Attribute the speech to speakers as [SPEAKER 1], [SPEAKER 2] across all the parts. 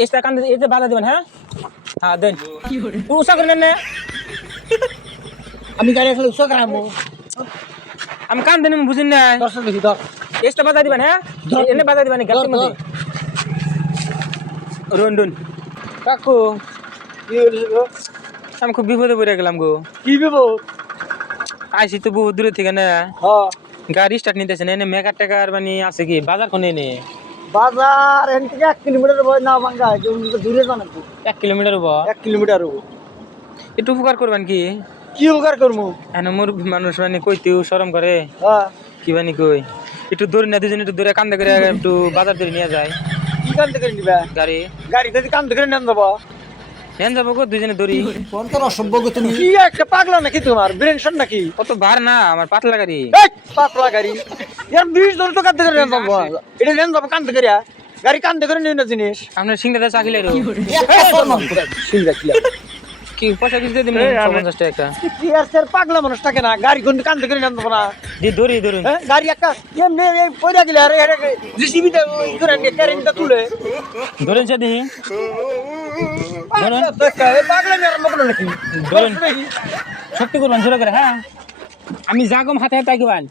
[SPEAKER 1] এসটা কান যে বাধা দিবেন হ্যাঁ? হ্যাঁ দেন। উষা করে নেন না।
[SPEAKER 2] আমি গাড়ি আসলে উৎসব রাখব
[SPEAKER 1] আমি কান দেন বুঝিন না
[SPEAKER 2] দর্শন দেখি দর
[SPEAKER 1] এসটা বাধা দিবেন হ্যাঁ? এনে বাধা দিবেন
[SPEAKER 2] ধর,
[SPEAKER 1] মধ্যে। রুন রুন। কাকু? আমি খুব বিপদে পড়ে গেলাম গো।
[SPEAKER 2] কি বিপদ?
[SPEAKER 1] আইসি তো বহু দূরে থেকে না।
[SPEAKER 2] হ্যাঁ।
[SPEAKER 1] গাড়ি স্টার্ট নিতেছে না এনে মেকার টেকার মানে আছে কি? বাজার কোনে এনে?
[SPEAKER 2] বাজার এখান থেকে এক কিলোমিটার বয় না ভাঙ্গা যে দূরে জানাব
[SPEAKER 1] এক কিলোমিটার হব
[SPEAKER 2] এক কিলোমিটার হব
[SPEAKER 1] একটু উপকার করবেন কি?
[SPEAKER 2] কি উপকার করব?
[SPEAKER 1] এনে মোর মানুষ মানে কইতেও শরম করে।
[SPEAKER 2] হ্যাঁ।
[SPEAKER 1] কি বানি কই? একটু দূরে না দুজন একটু দূরে কান্দে করে একটু বাজার ধরে নিয়ে যায়।
[SPEAKER 2] কি কান থেকে নিবা?
[SPEAKER 1] গাড়ি।
[SPEAKER 2] গাড়ি থেকে কান থেকে নেন যাব।
[SPEAKER 1] হেন যাব গো দুজনে দড়ি।
[SPEAKER 2] কোন তোর অসভ্য গো তুমি? কি একটা পাগলা নাকি তোমার? ব্রেনশন নাকি?
[SPEAKER 1] কত ভার না আমার পাতলা গাড়ি।
[SPEAKER 2] পাতলা গাড়ি। এর বিশ ধরে তো কান থেকে নেন যাব এটা নেন যাব কান থেকে গাড়ি কান থেকে নিয়ে না জিনিস।
[SPEAKER 1] আপনার সিংটা চাকিলে
[SPEAKER 2] সিংহা খিলা
[SPEAKER 1] কি পয়সা দিয়ে দিন পঞ্চাশ টাকা? একটা
[SPEAKER 2] কি আর স্যার পাগলা মানুষ থাকে না গাড়ি কোন কান থেকে নেন যাব না।
[SPEAKER 1] দি দড়ি ধরুন
[SPEAKER 2] হ্যাঁ গাড়ি একটা এমনি এই পয়রা গেলে আরে আরে জিসিবিতে করে নিয়ে কারেন্টটা তুলে।
[SPEAKER 1] ধরেন সে দেখি ধরুন।
[SPEAKER 2] পাগলা মেয়ের নাকি?
[SPEAKER 1] ধরুন। করবেন জোরে করে হ্যাঁ। আমি যা কম হাতে হাতে তাকিবান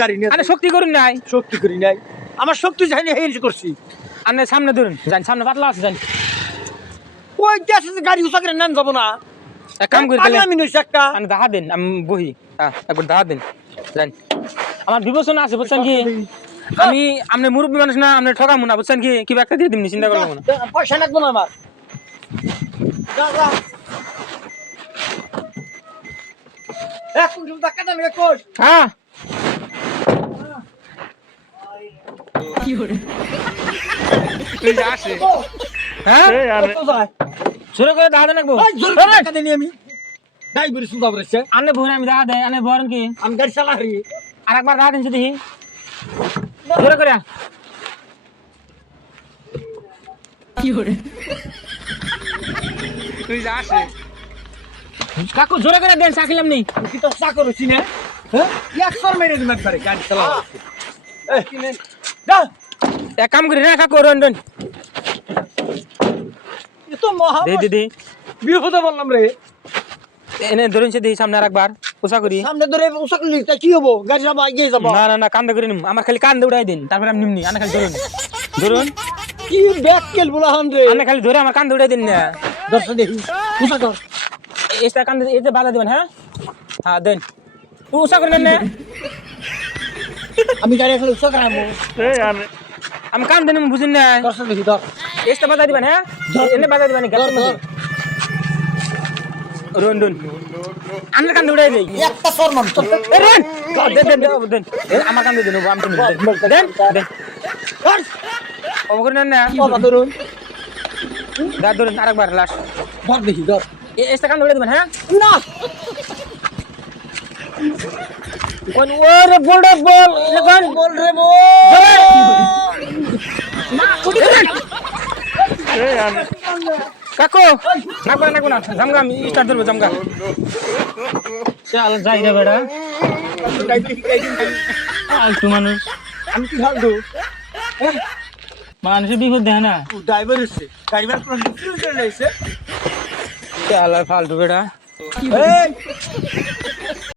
[SPEAKER 2] গাড়ি নিয়ে
[SPEAKER 1] আরে শক্তি করুন নাই।
[SPEAKER 2] শক্তি করি নাই। আমার শক্তি যায়নি হেলস করছি।
[SPEAKER 1] আপনি সামনে ধরুন যান সামনে পাতলা আছে যান।
[SPEAKER 2] ওই দেশে গাড়ি উঁচা করে নেন যাব না।
[SPEAKER 1] এক কাম করি তাহলে
[SPEAKER 2] আমি নইছি একটা।
[SPEAKER 1] আমি দাহা দিন আমি বহি। হ্যাঁ একবার দাহা দিন যান। আমার বিবেচনা আছে বুঝছেন কি? আমি আপনি মুরব্বী মানুষ না আপনি ঠকামু না বুঝছেন কি? কিবা একটা দিয়ে দিমনি চিন্তা করব না।
[SPEAKER 2] পয়সা লাগবো না আমার।
[SPEAKER 1] হ্যাঁ। হ্যাঁ?
[SPEAKER 2] কত যায়।
[SPEAKER 1] শুরু করে দাহা দেন একবো
[SPEAKER 2] টাকা দেনি আমি। গাই বড়ি সুদা বলেছে
[SPEAKER 1] আনে বহি আমি দাহা দেয় আনে বহরেন কি?
[SPEAKER 2] আমি গাড়ি চালা হারি।
[SPEAKER 1] আর একবার দাহা দিন যদি শুরু করে? কাকু জোরে করে দেন চাকিলাম নি।
[SPEAKER 2] কি তো চাকর হচ্ছি না। হ্যাঁ? একশো মেরে দিন একবারে গাড়ি চালা এই
[SPEAKER 1] এক কাম করি না কাকু রন রন।
[SPEAKER 2] এ তো মহা
[SPEAKER 1] দে দিদি
[SPEAKER 2] বিপদে বললাম রে।
[SPEAKER 1] এনে ধরুন সে দিই সামনে আর একবার পোষা করি।
[SPEAKER 2] সামনে ধরে উঁচা করলি তা কি হব? গাড়ি যাব এগিয়ে যাব
[SPEAKER 1] না না না কান্দে করে নিম আমার খালি কান্দে উড়াই দিন। তারপরে আমি নিমনি। আনা খালি ধরুন। ধরুন।
[SPEAKER 2] কি ব্যাগ কেল বলা হান রে।
[SPEAKER 1] আনা খালি ধরে আমার কান্দে উড়াই দিন না।
[SPEAKER 2] দর্শন দেখি। উঁচা কর।
[SPEAKER 1] এসটা কান্দে এই যে বাধা দিবেন হ্যাঁ? হ্যাঁ দেন। উষা করে নেন না?
[SPEAKER 2] আমি গাড়ি আসলে উঁচা করাবো।
[SPEAKER 1] আমি কান্দে নিম বুঝিন না।
[SPEAKER 2] দর্শন দেখি ধর।
[SPEAKER 1] এসটা বাধা দিবেন হ্যাঁ। এনে বাধা দিবেন মধ্যে। রুন রুন কান্দে উড়াই দেই।
[SPEAKER 2] একটা সর তো
[SPEAKER 1] এ, দেন দেন দেন দেন আমার কান্দে দিন আমি দেন। দেন দেন। না? দাঁত ধরুন আরেকবার লাস্ট
[SPEAKER 2] ধর দেখি ধর।
[SPEAKER 1] এসটা কান্দে উড়াই দিবেন হ্যাঁ?
[SPEAKER 2] না!
[SPEAKER 1] কোন ওরে বড় বল কোন?
[SPEAKER 2] বল! রে বল
[SPEAKER 1] কাকু নাকো নাকো না জামগা আমি স্টার্ট ধরবো জামগা। চল যাই রে বেড়া। আলতু মানুষ।
[SPEAKER 2] আমি কি হাল দু
[SPEAKER 1] মানুষের বিপদ দেয় না।
[SPEAKER 2] ড্রাইভার এসছে। ড্রাইভার এসছে
[SPEAKER 1] চালা ফালতু বেড়া